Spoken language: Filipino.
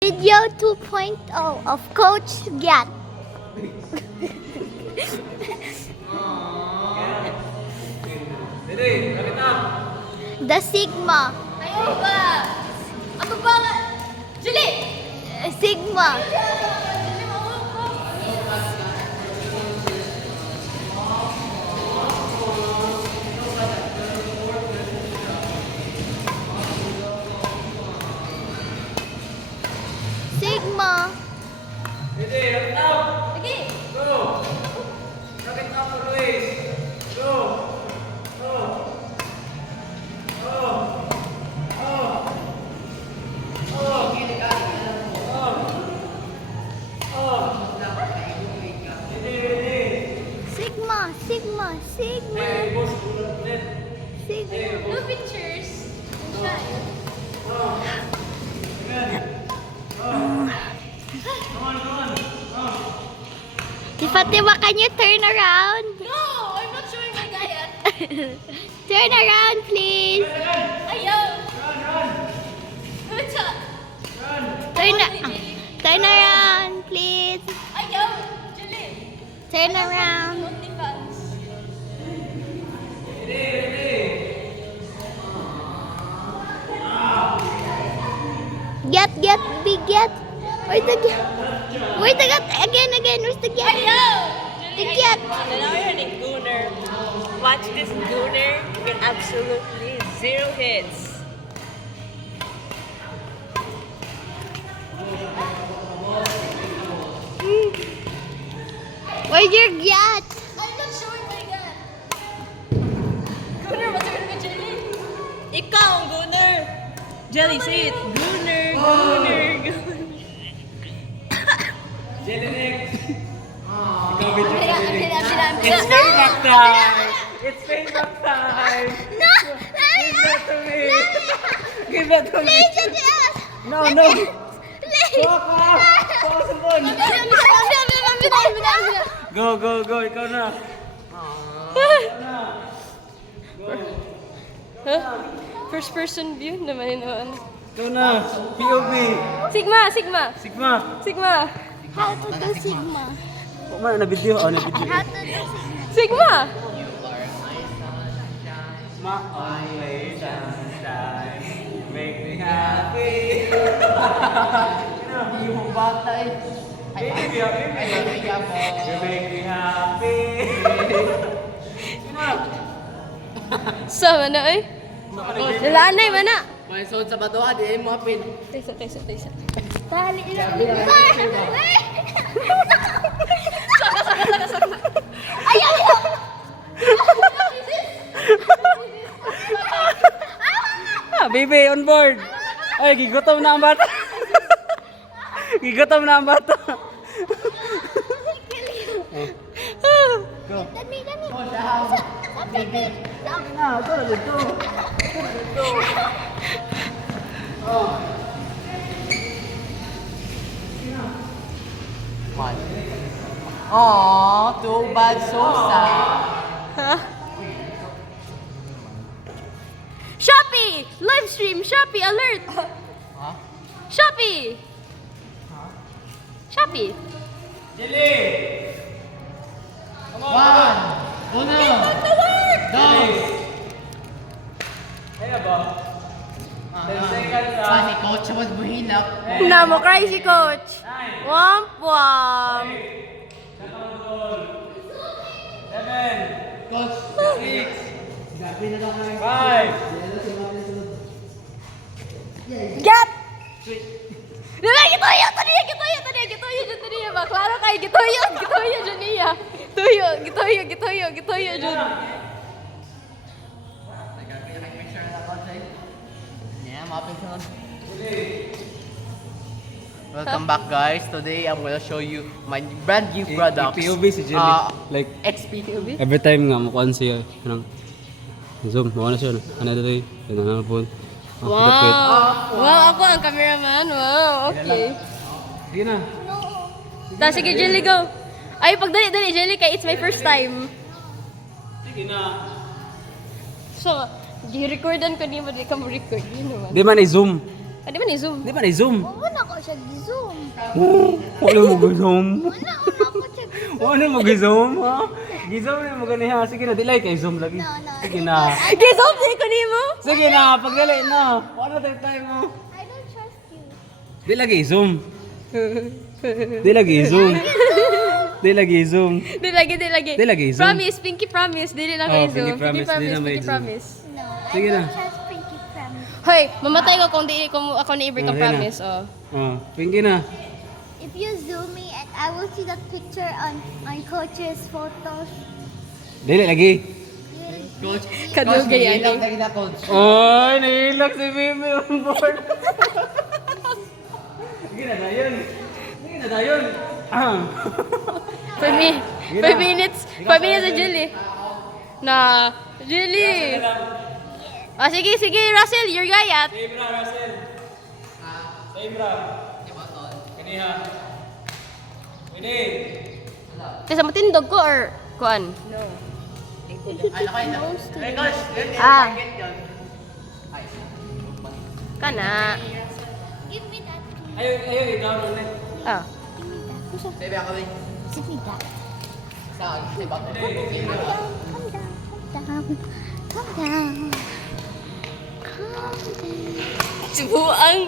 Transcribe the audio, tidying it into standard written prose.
Video 2.0 of Coach Gyat. The Sigma. Ayaw ba? Ano ba? Julie! Sigma. Sigma. Sige! Sigma. Sigma. Sigma. Sigma. No pictures. Fatima, can you turn around? No! I'm not showing my diet. Turn around, please. Ayaw! What's up? Turn around, please. Ayaw! Julie! Turn around. Only fans. Get, big get. Where's the get? Where's the get? Again. Where's the get? Ayaw! The get. Now you're a gooner. Watch this gooner get absolutely 0 hits. Where's your get? I'm not showing my diet. Gunner, what's your name, Julie? Ikaw ang gooner. Jelly, say it. Gooner, gooner, gooner. It's payback time. It's payback time. No! Give that to me. Give that to me. Please, yes. No. Please. Go. Ikaw na. Huh? First person view naman yun. Ikaw na. POV. Sigma! How to do Sigma? Na video. How to do Sigma? Sigma! My only sunshine. Make me happy. Yung bata eh. You make me happy. Sa mana eh? Lalanay mana? May sound sa batuhan, di mo apin. Tesa. Dali na. Ayaw. Baby, on board. Ay, gigutom na ang bata. Gigutom na ang bata. Dami. Aww, too bad, so sad. Shopee! Live stream! Shopee! Alert! Shopee! Shopee! One, uno, dos. Si Coach was buhilak. Namo, cry si Coach! Womp! Coach, Get! Dala, gituyo ba? Klaro kay gituyo dyan niya. Gituyo dyan. yeah, mapin sunod. Welcome back, guys. Today I'm gonna show you my brand new products. POV si Jelly. Like, XP POV. every time nga makuan siya. Zoom, mukha na siya. Ano ito tayo? Tingnan na po. Wow, ako ang cameraman. Wow, okay. Sige na. Sige, Jelly, go. Ay, pagdali, Jelly, kay it's my first time. Sige na. So, Di-recordan ko, di mo record. Yun naman. Di man i-zoom. Di man i-zoom. Di man i-zoom. Una ko siya gi-zoom. Wala mo gizom. Wala ako siya gi-zoom. Wala mo gizom, ha? Gizom na mo ganiha. Sige na, dilay kay zoom lagi. No, no. Sige na. Gisom di ko nimo. Sige na, pagdali na. Wala tayo mo. I don't trust you. Di lagi zoom. Di lagi zoom. Di lagi zoom. Di lagi, di lagi. Di lagi, zoom. Promise, Pinky promise. Dili na Oh, kay Pinky zoom. promise, di na may Pinky zoom. promise. No, Sige I na. don't trust Pinky promise. Hoy, mamatay ko kung di kung ako ni Iber ka Oh, yan na. promise, oh. Oh, pinky na. If you zoom me and I will see the picture on coach's photos. Dili lagi. Coach, Kadugay yan, ilang eh. lagi na, coach. Oy, nahilak si Mimi on board. Sige na dayon. Sige na dayon. Ah. 5 minutes. 5 minutes na Julie. Na, Julie. Ah, sige, sige, Russell, you're gayat. Ibra, Russell. Sa Ibra. Kaniha. Pwede. Kasi matindog ko or kuan? Close to Hey, coach, yun, Ah. get yun. Kana. Give me that. Ayaw, i-down ulit. Ah. Give me that. Who's that? Baby, ako rin. Give me that. Saan? Sa iba. Calm down. Calm down. Calm down. Calm down. Subuang